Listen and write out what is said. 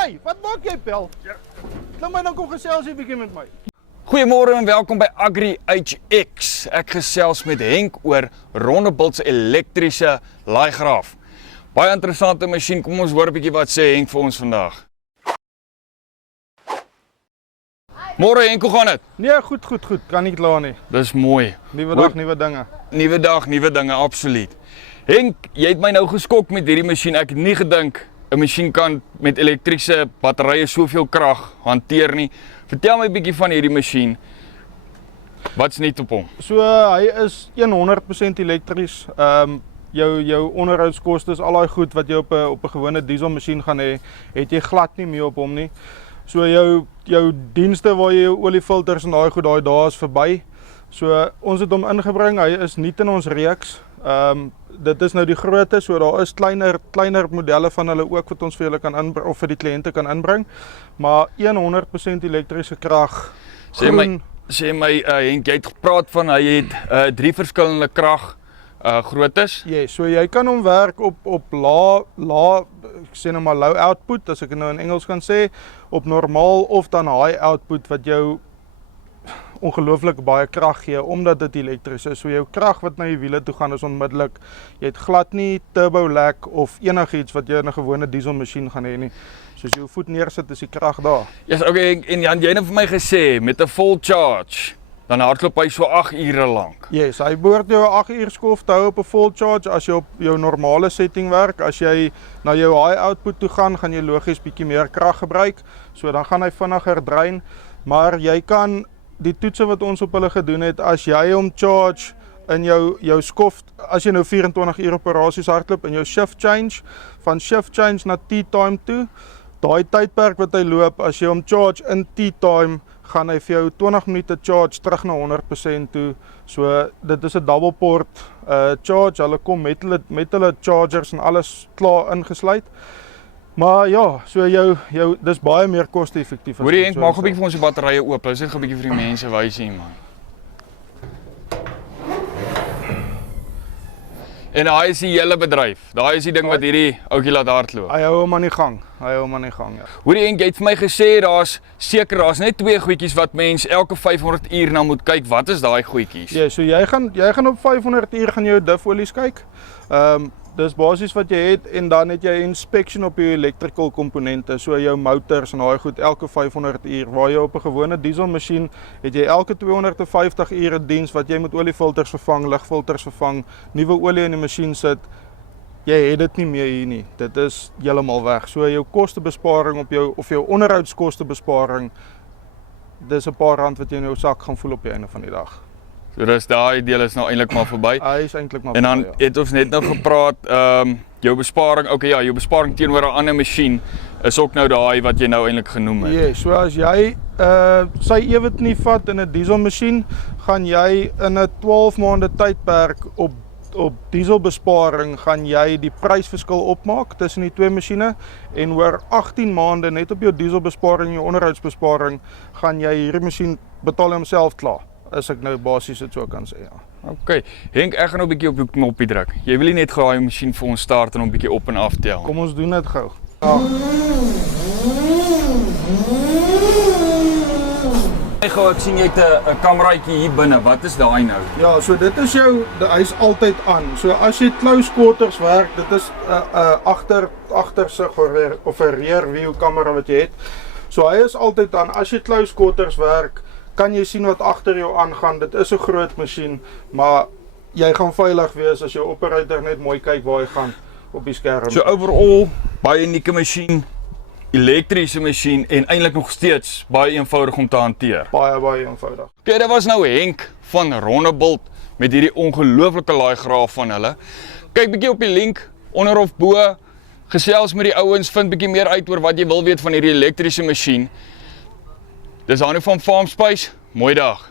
Hey, wat maak jy, Pel? Laat my dan kom gesels 'n bietjie met my. Goeiemôre en welkom by Agri HX. Ek gesels met Henk oor Rondebolt se elektriese laaigraaf. Baie interessante masjien. Kom ons hoor 'n bietjie wat sê Henk vir ons vandag. Môre Henk, hoe gaan dit? Nee, goed. Kan nie kla nie. Dis mooi. Nuwe dag, nuwe dinge. Nuwe dag, nuwe dinge, absoluut. Henk, jy het my nou geskok met hierdie masjien. Ek het nie gedink 'n masjien kan met elektriese batterye soveel krag hanteer nie. Vertel my 'n bietjie van hierdie masjien. Wat's nuut op hom? So hy is 100% elektries. Jou onderhoudskoste is al daai goed wat jy op 'n gewone dieselmasjien gaan hê, het jy glad nie meer op hom nie. So jou dienste waar jy jou oliefilters en daai goed daai is verby. So ons het hom ingebring. Hy is nuut in ons reeks. Dit is nou die grootte, so daar is kleiner modelle van hulle ook wat ons vir julle kan inbring of vir die kliënte kan inbring. Maar 100% elektriese krag. Sê my Henk, jy het gepraat van hy het 3 verskillende krag groottes. Ja, so jy kan hom werk op lae ek sê nou maar low output, as ek dit nou in Engels kan sê, op normaal of dan high output wat jou ongelooflik baie krag gee omdat dit elektries is. So jou krag wat na jou wiele toe gaan is onmiddellik. Jy het glad nie turbo lag of enigiets wat jy in 'n gewone dieselmasjien gaan hê nie. Soos jy jou voet neersit is die krag daar. Yes, okay, en Jan, jy het vir my gesê met 'n full charge dan hardloop hy so 8 ure lank. Yes, hy behoort jou 'n 8 uur skof te hou op 'n full charge as jy op jou normale setting werk. As jy na jou high output toe gaan jy logies bietjie meer krag gebruik. So dan gaan hy vinniger drein, maar jy kan die toetse wat ons op hulle gedoen het, as jy hom charge in jou skof, as jy nou 24 uur operasies hardloop in jou shift change, van shift change na tea time toe, daai tydperk wat hy loop, as jy hom charge in tea time, gaan hy vir jou 20 minute charge terug na 100% toe. So dit is 'n double port charge. Hulle kom met hulle chargers en alles klaar ingesluit. Maar ja, so jou dis baie meer koste-effektief. Hoorie Henk, maak 'n bietjie vir ons die batterye oop. Ons net 'n bietjie vir die mense wys hier man. En daai is die hele bedryf. Daai is die ding wat hierdie ouetjie laat hardloop. Hy hou hom aan die gang. Ja. Hoorie Henk, jy het vir my gesê daar's net 2 goedjies wat mens elke 500 uur na moet kyk. Wat is daai goedjies? Ja, so jy gaan op 500 uur gaan jou diffolies kyk. Dis basies wat jy het en dan het jy inspection op jou electrical komponente, so jou motors en daai goed elke 500 uur. Waar jy op 'n gewone dieselmasjien het jy elke 250 ure diens wat jy met oliefilters vervang, lugfilters vervang, nuwe olie in die masjien sit. Jy het dit nie meer hier nie. Dit is heeltemal weg. So jou kostebesparing op jou onderhoudskostebesparing, dis 'n paar rand wat jy in jou sak gaan voel op die einde van die dag. So dis daai deel is nou eintlik maar verby. Hy is eintlik maar en dan verby, ja. het ons net nou gepraat jou besparing, jou besparing teenoor 'n ander masjien is ook nou daai wat jy nou eintlik genoem het. Ja, so as jy sy ewig nie vat in 'n dieselmasjien, gaan jy in 'n 12 maande tydperk op dieselbesparing gaan jy die prysverskil opmaak tussen die twee masjiene en oor 18 maande net op jou dieselbesparing en jou onderhoudsbesparing gaan jy hierdie masjien betaal homself klaar. As ek nou basies dit so kan sê, ja. Okay, Henk, ek gaan nou 'n bietjie op die knoppie druk. Jy wil nie net gou daai masjien vir ons start en hom bietjie op en af tel. Kom ons doen dit gou. Ek sien jy het 'n kameraitjie hier binne. Wat is daai nou? Ja, so dit is hy's altyd aan. So as jy close quarters werk, dit is 'n agtersig of 'n rear view kamera wat jy het. So hy is altyd aan. As jy close quarters werk, kan jy sien wat agter jou aangaan. Dit is 'n groot masjien, maar jy gaan veilig wees as jou operator net mooi kyk waar hy gaan op die skerm. So overall, baie unieke masjien, elektriese masjien en eintlik nog steeds baie eenvoudig om te hanteer. Baie eenvoudig. Okay, dit was nou Henk van Rondebolt met hierdie ongelooflike laaigraaf van hulle. Kyk bietjie op die link onder of bo. Gesels met die ouens, vind bietjie meer uit oor wat jy wil weet van hierdie elektriese masjien. Dis Hanno van Farm Space. Mooi dag.